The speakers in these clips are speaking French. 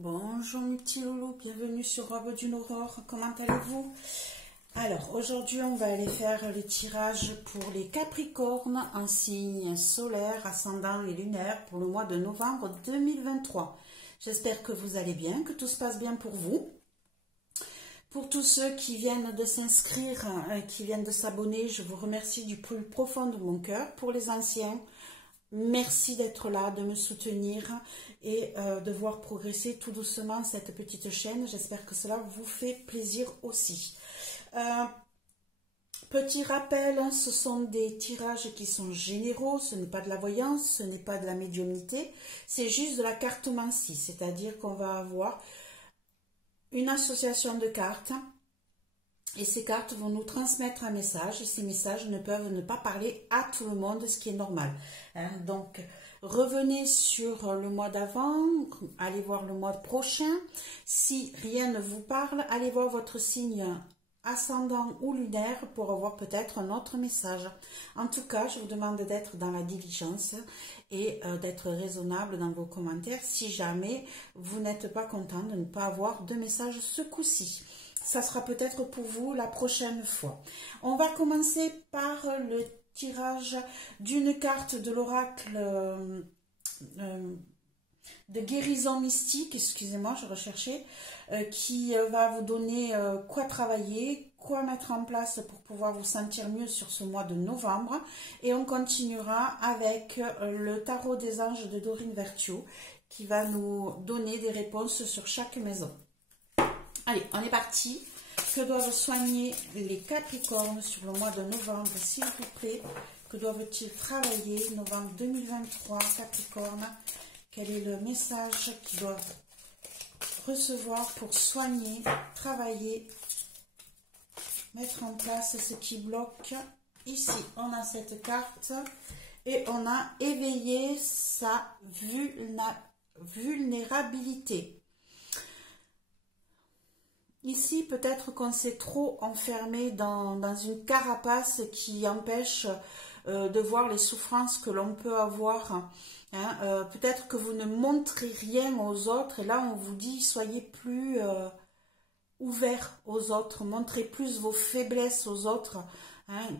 Bonjour mes petits loulous, bienvenue sur Robe d'une Aurore, comment allez-vous? Alors aujourd'hui on va aller faire le tirage pour les Capricornes en signe solaire, ascendant et lunaire pour le mois de novembre 2023. J'espère que vous allez bien, que tout se passe bien pour vous. Pour tous ceux qui viennent de s'inscrire, qui viennent de s'abonner, je vous remercie du plus profond de mon cœur. Pour les anciens, merci d'être là, de me soutenir et de voir progresser tout doucement cette petite chaîne. J'espère que cela vous fait plaisir aussi. Petit rappel, ce sont des tirages qui sont généraux, ce n'est pas de la voyance, ce n'est pas de la médiumnité, c'est juste de la cartomancie, c'est-à-dire qu'on va avoir une association de cartes et ces cartes vont nous transmettre un message et ces messages ne peuvent ne pas parler à tout le monde, ce qui est normal. Donc, revenez sur le mois d'avant, allez voir le mois prochain. Si rien ne vous parle, allez voir votre signe ascendant ou lunaire pour avoir peut-être un autre message. En tout cas, je vous demande d'être dans la diligence et d'être raisonnable dans vos commentaires si jamais vous n'êtes pas content de ne pas avoir de message ce coup-ci. Ça sera peut-être pour vous la prochaine fois. On va commencer par le tirage d'une carte de l'oracle de guérison mystique, excusez-moi, je recherchais, qui va vous donner quoi travailler, quoi mettre en place pour pouvoir vous sentir mieux sur ce mois de novembre. Et on continuera avec le tarot des anges de Dorine Virtue, qui va nous donner des réponses sur chaque maison. Allez, on est parti. Que doivent soigner les Capricornes sur le mois de novembre, s'il vous plaît? Que doivent-ils travailler? Novembre 2023, Capricorne. Quel est le message qu'ils doivent recevoir pour soigner, travailler, mettre en place ce qui bloque? Ici, on a cette carte et on a éveillé sa vulnérabilité. Ici, peut-être qu'on s'est trop enfermé dans une carapace qui empêche de voir les souffrances que l'on peut avoir. Peut-être que vous ne montrez rien aux autres et là, on vous dit, soyez plus ouverts aux autres, montrez plus vos faiblesses aux autres.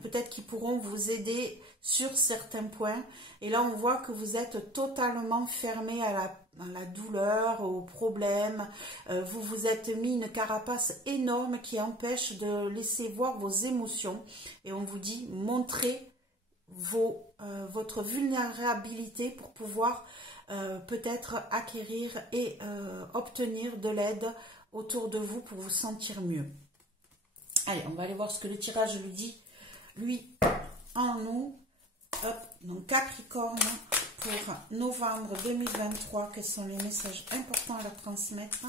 Peut-être qu'ils pourront vous aider sur certains points. Et là, on voit que vous êtes totalement fermé à la douleur, aux problèmes. Vous vous êtes mis une carapace énorme qui empêche de laisser voir vos émotions. Et on vous dit, montrez votre vulnérabilité pour pouvoir peut-être acquérir et obtenir de l'aide autour de vous pour vous sentir mieux. Allez, on va aller voir ce que le tirage lui dit. Lui, en nous, hop, donc Capricorne pour novembre 2023, quels sont les messages importants à leur transmettre?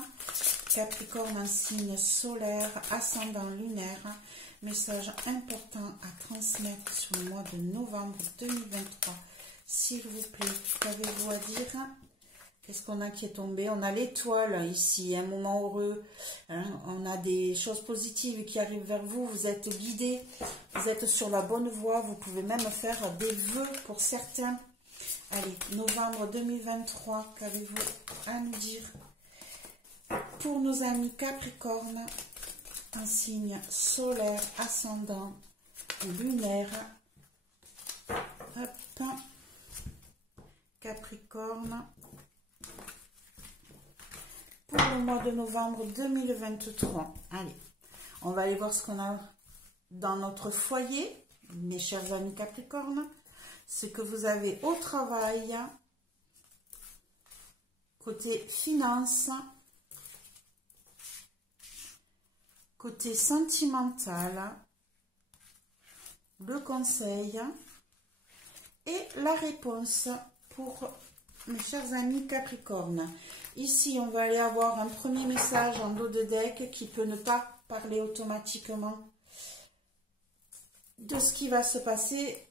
Capricorne en signe solaire, ascendant lunaire, message important à transmettre sur le mois de novembre 2023. S'il vous plaît, qu'avez-vous à dire? Qu'est-ce qu'on a qui est tombé? On a l'étoile ici, un moment heureux. On a des choses positives qui arrivent vers vous. Vous êtes guidé, vous êtes sur la bonne voie. Vous pouvez même faire des vœux pour certains. Allez, novembre 2023, qu'avez-vous à nous dire pour nos amis Capricorne, un signe solaire, ascendant, lunaire. Hop. Capricorne. Pour le mois de novembre 2023. Allez, on va aller voir ce qu'on a dans notre foyer, mes chers amis Capricorne. Ce que vous avez au travail, côté finance, côté sentimental, le conseil et la réponse pour mes chers amis Capricorne. Ici, on va aller avoir un premier message en dos de deck qui peut ne pas parler automatiquement de ce qui va se passer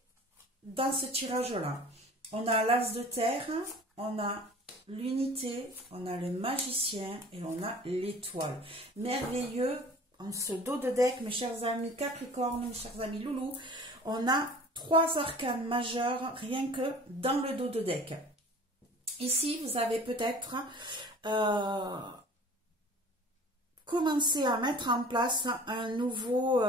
dans ce tirage-là. On a l'as de terre, on a l'unité, on a le magicien et on a l'étoile. Merveilleux, en ce dos de deck, mes chers amis Capricorne, mes chers amis Loulou, on a 3 arcanes majeurs rien que dans le dos de deck. Ici, vous avez peut-être commencer à mettre en place un nouveau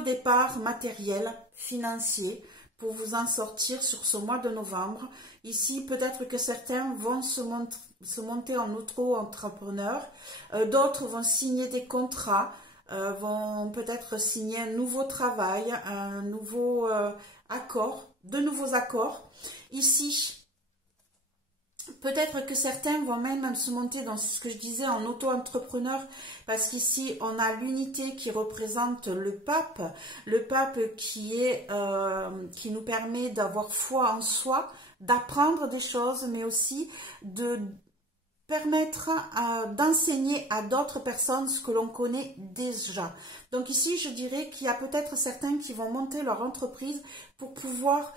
départ matériel, financier, pour vous en sortir sur ce mois de novembre. Ici, peut-être que certains vont se monter en auto-entrepreneur, d'autres vont signer des contrats, vont peut-être signer un nouveau travail, un nouveau accord, de nouveaux accords. Ici, peut-être que certains vont même se monter dans ce que je disais en auto-entrepreneur, parce qu'ici on a l'unité qui représente le pape qui nous permet d'avoir foi en soi, d'apprendre des choses, mais aussi de permettre d'enseigner à d'autres personnes ce que l'on connaît déjà. Donc ici je dirais qu'il y a peut-être certains qui vont monter leur entreprise pour pouvoir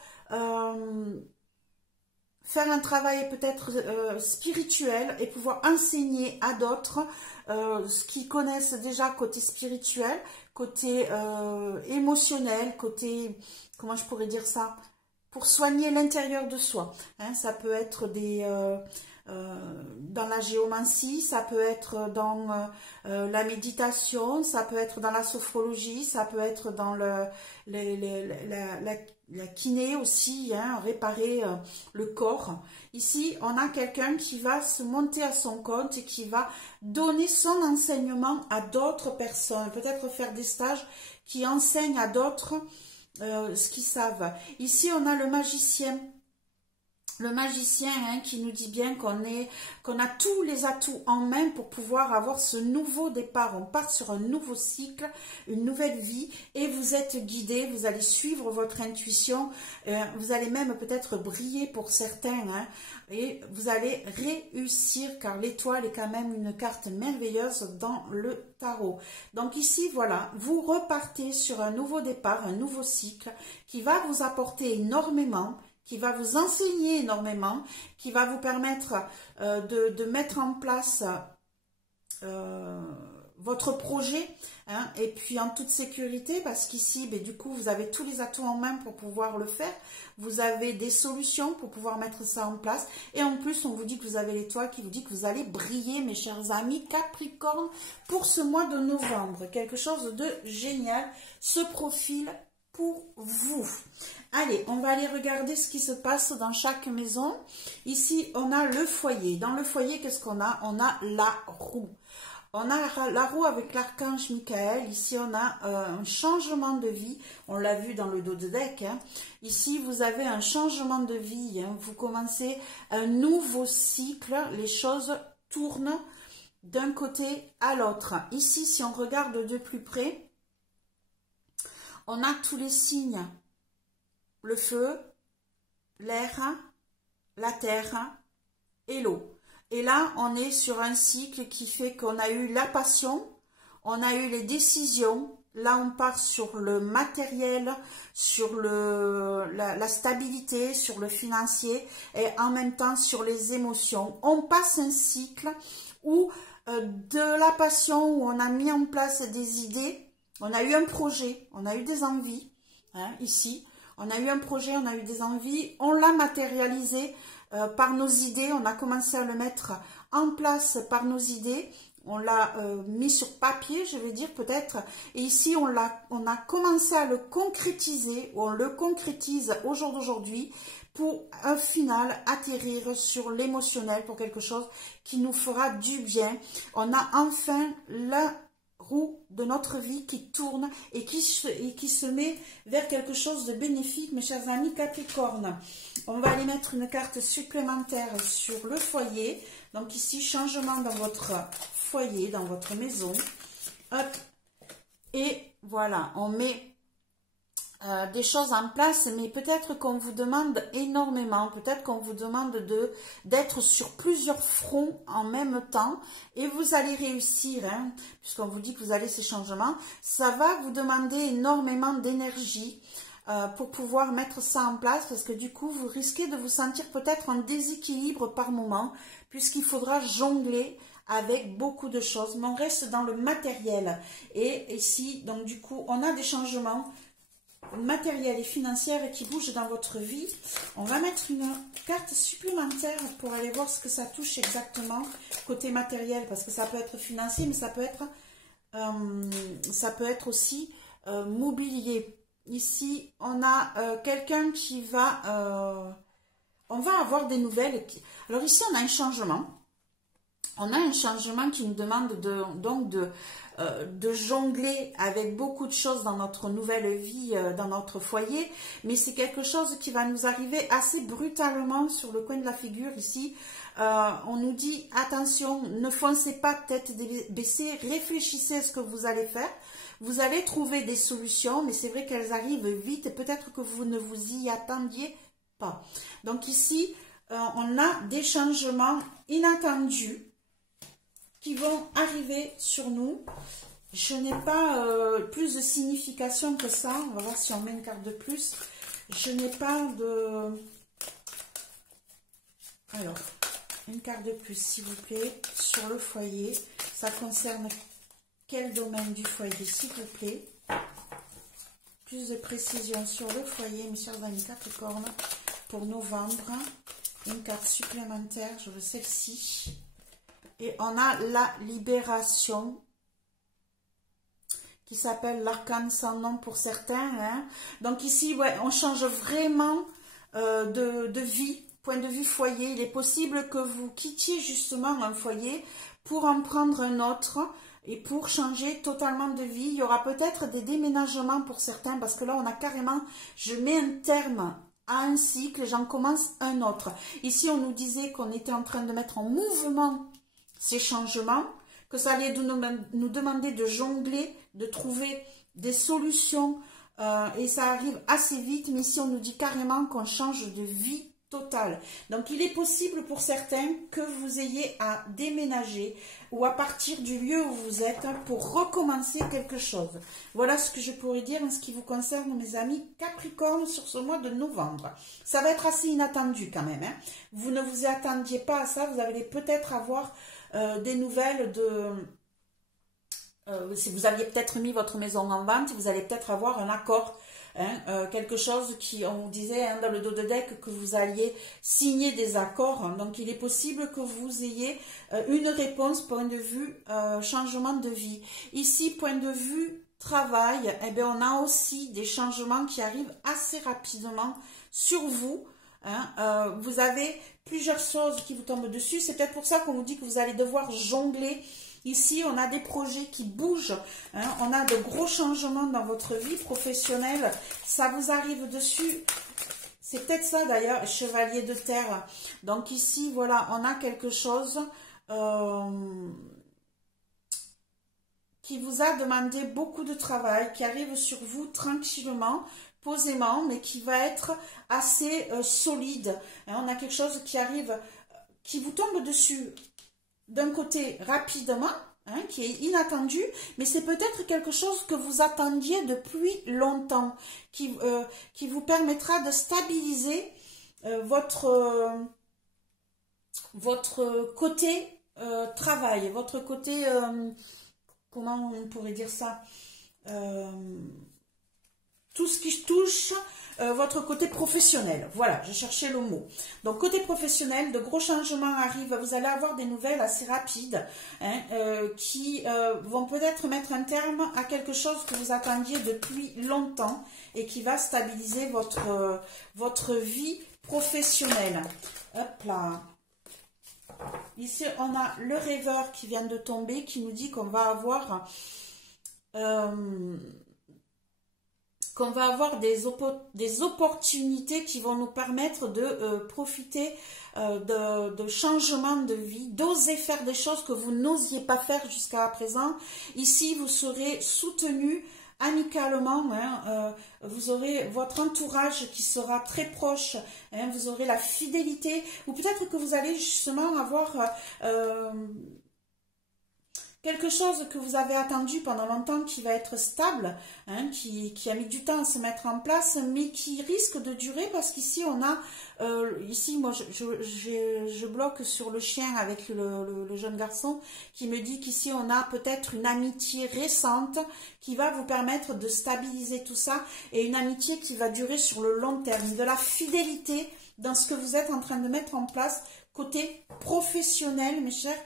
faire un travail peut-être spirituel et pouvoir enseigner à d'autres ce qu'ils connaissent déjà côté spirituel, côté émotionnel, côté, comment je pourrais dire ça, pour soigner l'intérieur de soi. Hein, ça peut être dans la géomancie, ça peut être dans la méditation, ça peut être dans la sophrologie, ça peut être dans la kiné aussi, hein, réparer le corps. Ici, on a quelqu'un qui va se monter à son compte et qui va donner son enseignement à d'autres personnes, peut-être faire des stages qui enseignent à d'autres ce qu'ils savent. Ici, on a le magicien. Le magicien, hein, qui nous dit bien qu'on a tous les atouts en main pour pouvoir avoir ce nouveau départ. On part sur un nouveau cycle, une nouvelle vie, et vous êtes guidé, vous allez suivre votre intuition, vous allez même peut-être briller pour certains, hein, et vous allez réussir, car l'étoile est quand même une carte merveilleuse dans le tarot. Donc ici, voilà, vous repartez sur un nouveau départ, un nouveau cycle qui va vous apporter énormément, qui va vous enseigner énormément, qui va vous permettre de mettre en place votre projet, hein, et puis en toute sécurité, parce qu'ici, ben, du coup, vous avez tous les atouts en main pour pouvoir le faire, vous avez des solutions pour pouvoir mettre ça en place, et en plus, on vous dit que vous avez l'étoile qui vous dit que vous allez briller, mes chers amis Capricorne, pour ce mois de novembre. Quelque chose de génial se profile pour vous. Allez, on va aller regarder ce qui se passe dans chaque maison. Ici, on a le foyer. Dans le foyer, qu'est-ce qu'on a? On a la roue. On a la roue avec l'archange Michael. Ici, on a un changement de vie. On l'a vu dans le dos de deck. Hein. Ici, vous avez un changement de vie. Hein. Vous commencez un nouveau cycle. Les choses tournent d'un côté à l'autre. Ici, si on regarde de plus près, on a tous les signes. Le feu, l'air, la terre et l'eau. Et là, on est sur un cycle qui fait qu'on a eu la passion, on a eu les décisions. Là, on part sur le matériel, sur la stabilité, sur le financier et en même temps sur les émotions. On passe un cycle où de la passion, où on a mis en place des idées, on a eu un projet, on a eu des envies, hein, ici. On a eu un projet, on a eu des envies, on l'a matérialisé par nos idées, on a commencé à le mettre en place par nos idées, on l'a mis sur papier, je vais dire peut-être, et ici on a commencé à le concrétiser, on le concrétise au jour d'aujourd'hui pour un final atterrir sur l'émotionnel, pour quelque chose qui nous fera du bien. On a enfin la roue de notre vie qui tourne et qui se met vers quelque chose de bénéfique, mes chers amis Capricorne. On va aller mettre une carte supplémentaire sur le foyer. Donc ici, changement dans votre foyer, dans votre maison. Hop. Et voilà, on met des choses en place, mais peut-être qu'on vous demande énormément, peut-être qu'on vous demande d'être sur plusieurs fronts en même temps, et vous allez réussir, hein, puisqu'on vous dit que vous allez ces changements. Ça va vous demander énormément d'énergie pour pouvoir mettre ça en place, parce que du coup, vous risquez de vous sentir peut-être en déséquilibre par moment, puisqu'il faudra jongler avec beaucoup de choses, mais on reste dans le matériel. Et ici, donc du coup, on a des changements matérielle et financière qui bouge dans votre vie. On va mettre une carte supplémentaire pour aller voir ce que ça touche exactement côté matériel, parce que ça peut être financier, mais ça peut être aussi mobilier. Ici, on a quelqu'un qui va... on va avoir des nouvelles. Alors ici, on a un changement. On a un changement qui nous demande de jongler avec beaucoup de choses dans notre nouvelle vie, dans notre foyer. Mais c'est quelque chose qui va nous arriver assez brutalement sur le coin de la figure ici. On nous dit, attention, ne foncez pas tête baissée, réfléchissez à ce que vous allez faire. Vous allez trouver des solutions, mais c'est vrai qu'elles arrivent vite et peut-être que vous ne vous y attendiez pas. Donc ici, on a des changements inattendus qui vont arriver sur nous. Je n'ai pas plus de signification que ça. On va voir si on met une carte de plus. Je n'ai pas de... Alors, une carte de plus, s'il vous plaît, sur le foyer. Ça concerne quel domaine du foyer, s'il vous plaît? Plus de précision sur le foyer, mes chers amis Capricorne, pour novembre. Une carte supplémentaire, je veux celle-ci. Et on a la libération, qui s'appelle l'arcane sans nom pour certains. Hein. Donc ici, ouais, on change vraiment de vie, point de vue foyer. Il est possible que vous quittiez justement un foyer pour en prendre un autre et pour changer totalement de vie. Il y aura peut-être des déménagements pour certains, parce que là, on a carrément, je mets un terme à un cycle et j'en commence un autre. Ici, on nous disait qu'on était en train de mettre en mouvement ces changements, que ça allait nous demander de jongler, de trouver des solutions, et ça arrive assez vite, mais ici on nous dit carrément qu'on change de vie totale. Donc il est possible pour certains que vous ayez à déménager ou à partir du lieu où vous êtes pour recommencer quelque chose. Voilà ce que je pourrais dire en ce qui vous concerne, mes amis Capricorne, sur ce mois de novembre. Ça va être assez inattendu quand même. Hein. Vous ne vous attendiez pas à ça, vous allez peut-être avoir des nouvelles de... si vous aviez peut-être mis votre maison en vente, vous allez peut-être avoir un accord, hein, quelque chose qui, on vous disait hein, dans le dos de deck que vous alliez signer des accords. Hein, donc il est possible que vous ayez une réponse point de vue changement de vie. Ici, point de vue travail, eh bien, on a aussi des changements qui arrivent assez rapidement sur vous. Hein, vous avez plusieurs choses qui vous tombent dessus. C'est peut-être pour ça qu'on vous dit que vous allez devoir jongler. Ici, on a des projets qui bougent. Hein, on a de gros changements dans votre vie professionnelle. Ça vous arrive dessus. C'est peut-être ça d'ailleurs, chevalier de terre. Donc ici, voilà, on a quelque chose qui vous a demandé beaucoup de travail, qui arrive sur vous tranquillement, posément, mais qui va être assez solide. Hein, on a quelque chose qui arrive, qui vous tombe dessus d'un côté rapidement, hein, qui est inattendu, mais c'est peut-être quelque chose que vous attendiez depuis longtemps, qui vous permettra de stabiliser votre côté travail, votre côté, comment on pourrait dire ça, tout ce qui touche votre côté professionnel. Voilà, je cherchais le mot. Donc, côté professionnel, de gros changements arrivent. Vous allez avoir des nouvelles assez rapides hein, qui vont peut-être mettre un terme à quelque chose que vous attendiez depuis longtemps et qui va stabiliser votre vie professionnelle. Hop là. Ici, on a le rêveur qui vient de tomber, qui nous dit qu'on va avoir... des opportunités qui vont nous permettre de profiter de changements de vie, d'oser faire des choses que vous n'osiez pas faire jusqu'à présent. Ici, vous serez soutenu amicalement, hein, vous aurez votre entourage qui sera très proche, hein, vous aurez la fidélité, ou peut-être que vous allez justement avoir... quelque chose que vous avez attendu pendant longtemps qui va être stable, hein, qui a mis du temps à se mettre en place, mais qui risque de durer parce qu'ici on a, ici moi je bloque sur le chien avec le jeune garçon qui me dit qu'ici on a peut-être une amitié récente qui va vous permettre de stabiliser tout ça et une amitié qui va durer sur le long terme, de la fidélité dans ce que vous êtes en train de mettre en place côté professionnel, mes chers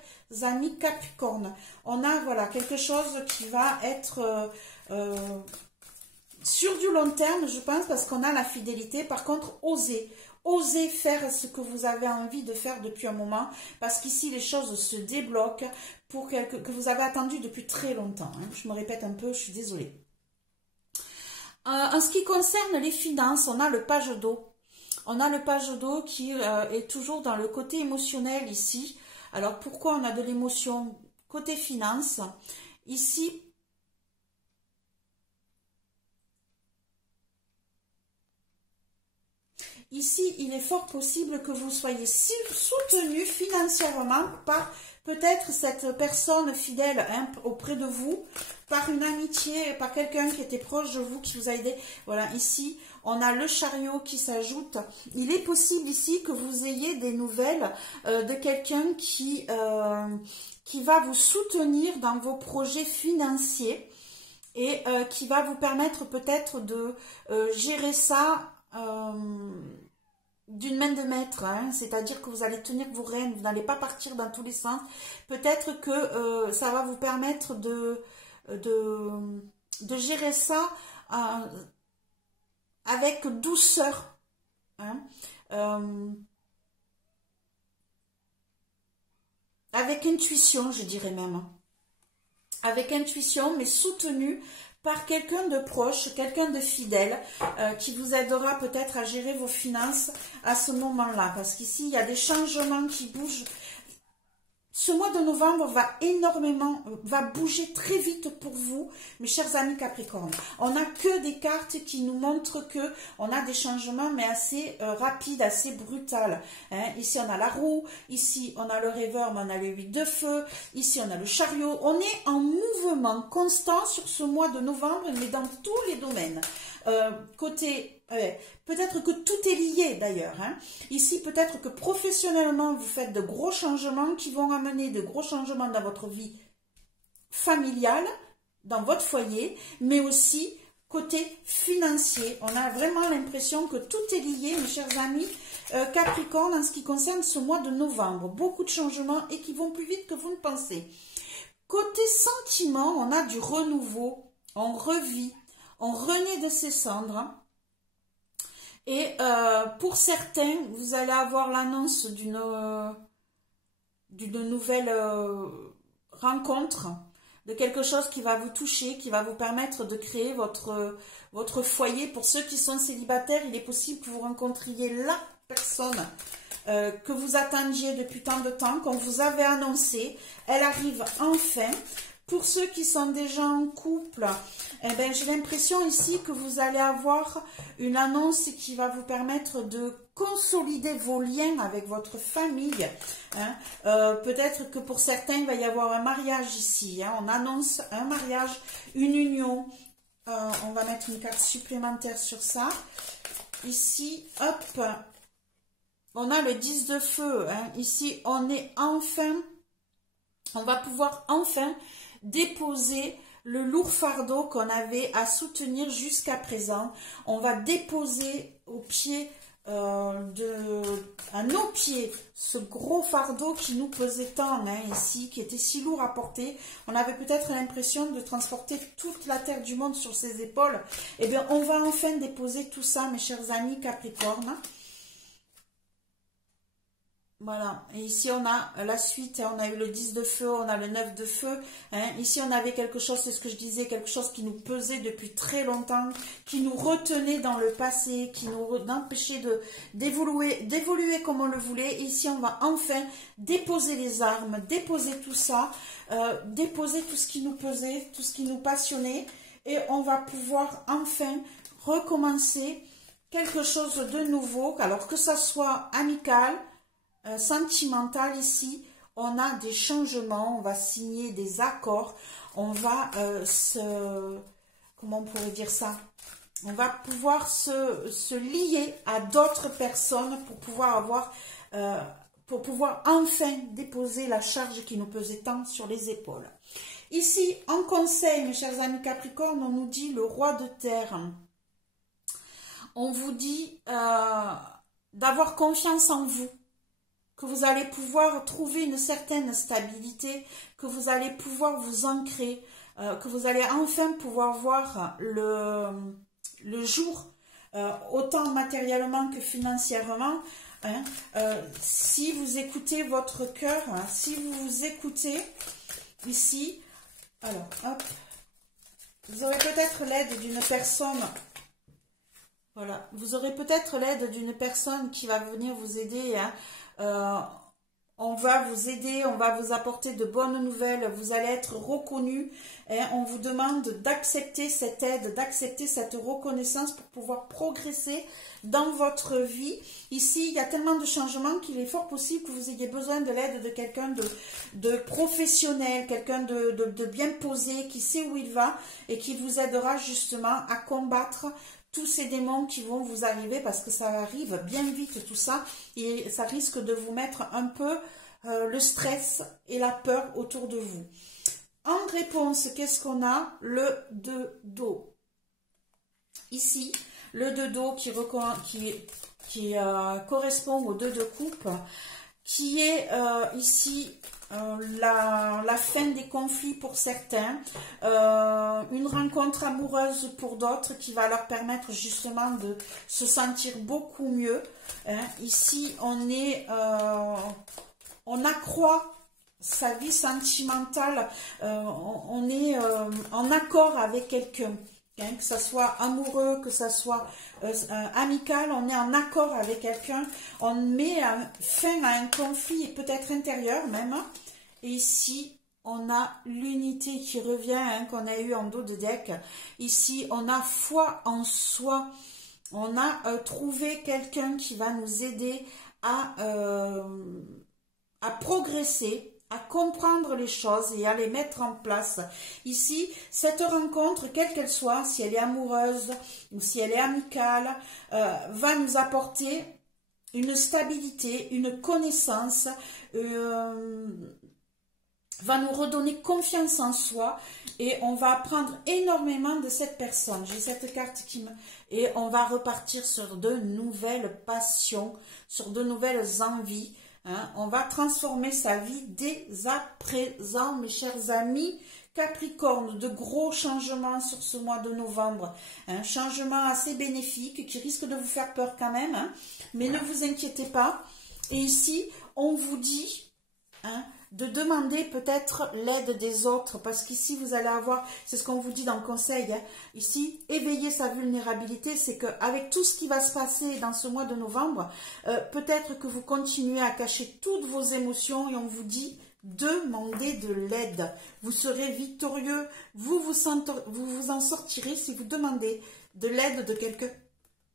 amis Capricorne. On a voilà quelque chose qui va être sur du long terme, je pense, parce qu'on a la fidélité. Par contre, osez faire ce que vous avez envie de faire depuis un moment, parce qu'ici les choses se débloquent pour que vous avez attendu depuis très longtemps, hein. Je me répète un peu, je suis désolée. En ce qui concerne les finances, on a le page d'eau. On a le page d'eau qui est toujours dans le côté émotionnel ici. Alors, pourquoi on a de l'émotion côté finance? Ici, il est fort possible que vous soyez soutenu financièrement par peut-être cette personne fidèle, hein, auprès de vous, par une amitié, par quelqu'un qui était proche de vous, qui vous a aidé. Voilà, ici, on a le chariot qui s'ajoute. Il est possible ici que vous ayez des nouvelles de quelqu'un qui va vous soutenir dans vos projets financiers et qui va vous permettre peut-être de gérer ça d'une main de maître, hein, c'est-à-dire que vous allez tenir vos rênes, vous n'allez pas partir dans tous les sens. Peut-être que ça va vous permettre de gérer ça avec douceur, hein, avec intuition, je dirais même. Avec intuition, mais soutenu par quelqu'un de proche, quelqu'un de fidèle, qui vous aidera peut-être à gérer vos finances à ce moment-là. Parce qu'ici, il y a des changements qui bougent. Ce mois de novembre va bouger très vite pour vous, mes chers amis Capricorne. On n'a que des cartes qui nous montrent que on a des changements, mais assez rapides, assez brutales, hein. Ici, on a la roue, ici, on a le rêveur, mais on a le 8 de feu, ici, on a le chariot. On est en mouvement constant sur ce mois de novembre, mais dans tous les domaines. Peut-être que tout est lié d'ailleurs, hein. Ici, peut-être que professionnellement, vous faites de gros changements qui vont amener de gros changements dans votre vie familiale, dans votre foyer, mais aussi côté financier. On a vraiment l'impression que tout est lié, mes chers amis Capricorne, en ce qui concerne ce mois de novembre. Beaucoup de changements et qui vont plus vite que vous ne pensez. Côté sentiment, on a du renouveau, on revit, on renaît de ses cendres. Et pour certains, vous allez avoir l'annonce d'une nouvelle rencontre, de quelque chose qui va vous toucher, qui va vous permettre de créer votre foyer. Pour ceux qui sont célibataires, il est possible que vous rencontriez la personne que vous attendiez depuis tant de temps, qu'on vous avait annoncé. Elle arrive enfin. Pour ceux qui sont déjà en couple, eh ben, j'ai l'impression ici que vous allez avoir une annonce qui va vous permettre de consolider vos liens avec votre famille, hein. Peut-être que pour certains, il va y avoir un mariage ici, hein. On annonce un mariage, une union. On va mettre une carte supplémentaire sur ça. Ici, hop, on a le 10 de feu, hein. Ici, on va pouvoir enfin déposer le lourd fardeau qu'on avait à soutenir jusqu'à présent. On va déposer au pied à nos pieds ce gros fardeau qui nous pesait tant, hein, ici, qui était si lourd à porter. On avait peut-être l'impression de transporter toute la terre du monde sur ses épaules. Eh bien, on va enfin déposer tout ça, mes chers amis Capricorne. Voilà, et ici on a la suite, on a eu le 10 de feu, on a le 9 de feu, hein. Ici on avait quelque chose, c'est ce que je disais, quelque chose qui nous pesait depuis très longtemps, qui nous retenait dans le passé, qui nous empêchait d'évoluer comme on le voulait. Et ici on va enfin déposer les armes, déposer tout ça, déposer tout ce qui nous pesait, tout ce qui nous passionnait, et on va pouvoir enfin recommencer quelque chose de nouveau, alors que ça soit amical, sentimental ici, on a des changements, on va signer des accords, on va comment on pourrait dire ça? On va pouvoir se lier à d'autres personnes pour pouvoir avoir, pour pouvoir enfin déposer la charge qui nous pesait tant sur les épaules. Ici, en conseil, mes chers amis Capricorne, on nous dit le roi de terre. On vous dit d'avoir confiance en vous, que vous allez pouvoir trouver une certaine stabilité, que vous allez pouvoir vous ancrer, que vous allez enfin pouvoir voir le jour, autant matériellement que financièrement. Hein. Si vous écoutez votre cœur, hein, si vous vous écoutez ici, alors hop, vous aurez peut-être l'aide d'une personne. Voilà, vous aurez peut-être l'aide d'une personne qui va venir vous aider. Hein. On va vous aider, on va vous apporter de bonnes nouvelles, vous allez être reconnu. Hein. On vous demande d'accepter cette aide, d'accepter cette reconnaissance pour pouvoir progresser dans votre vie. Ici, il y a tellement de changements qu'il est fort possible que vous ayez besoin de l'aide de quelqu'un de professionnel, quelqu'un de bien posé, qui sait où il va et qui vous aidera justement à combattre tous ces démons qui vont vous arriver, parce que ça arrive bien vite tout ça, et ça risque de vous mettre un peu le stress et la peur autour de vous. En réponse, qu'est-ce qu'on a? Le 2 d'eau. Ici, le 2 d'eau qui correspond au 2 de coupe, qui est ici la fin des conflits pour certains, une rencontre amoureuse pour d'autres qui va leur permettre justement de se sentir beaucoup mieux. Hein. Ici, on accroît sa vie sentimentale, on est en accord avec quelqu'un. Hein, que ça soit amoureux, que ça soit amical, on est en accord avec quelqu'un, on met fin à un conflit, peut-être intérieur même. Et ici, on a l'unité qui revient, hein, qu'on a eu en dos de deck. Ici, on a foi en soi. On a trouvé quelqu'un qui va nous aider à progresser, à comprendre les choses et à les mettre en place. Ici, cette rencontre, quelle qu'elle soit, si elle est amoureuse ou si elle est amicale, va nous apporter une stabilité, une connaissance, va nous redonner confiance en soi et on va apprendre énormément de cette personne. J'ai cette carte et on va repartir sur de nouvelles passions, sur de nouvelles envies. Hein, on va transformer sa vie dès à présent, mes chers amis Capricorne. De gros changements sur ce mois de novembre. Un changement assez bénéfique qui risque de vous faire peur quand même. Hein, mais ne vous inquiétez pas. Et ici, on vous dit de demander peut-être l'aide des autres. Parce qu'ici, vous allez avoir, c'est ce qu'on vous dit dans le conseil. Hein, ici, éveiller sa vulnérabilité, c'est qu'avec tout ce qui va se passer dans ce mois de novembre, peut-être que vous continuez à cacher toutes vos émotions et on vous dit demandez de l'aide. Vous serez victorieux, vous vous en sortirez si vous demandez de l'aide de quelqu'un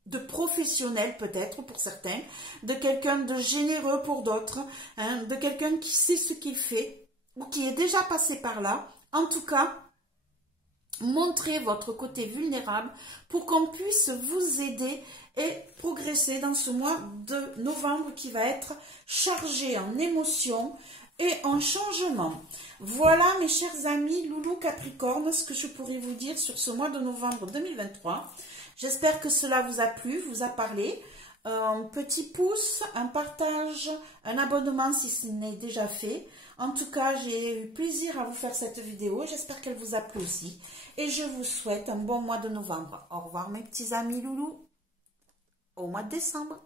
de professionnel peut-être pour certains, de quelqu'un de généreux pour d'autres, hein, de quelqu'un qui sait ce qu'il fait ou qui est déjà passé par là. En tout cas, montrez votre côté vulnérable pour qu'on puisse vous aider et progresser dans ce mois de novembre qui va être chargé en émotions et en changement. Voilà mes chers amis Loulou Capricorne, ce que je pourrais vous dire sur ce mois de novembre 2023. J'espère que cela vous a plu, vous a parlé. Un petit pouce, un partage, un abonnement si ce n'est déjà fait. En tout cas, j'ai eu plaisir à vous faire cette vidéo. J'espère qu'elle vous a plu aussi. Et je vous souhaite un bon mois de novembre. Au revoir mes petits amis loulous. Au mois de décembre.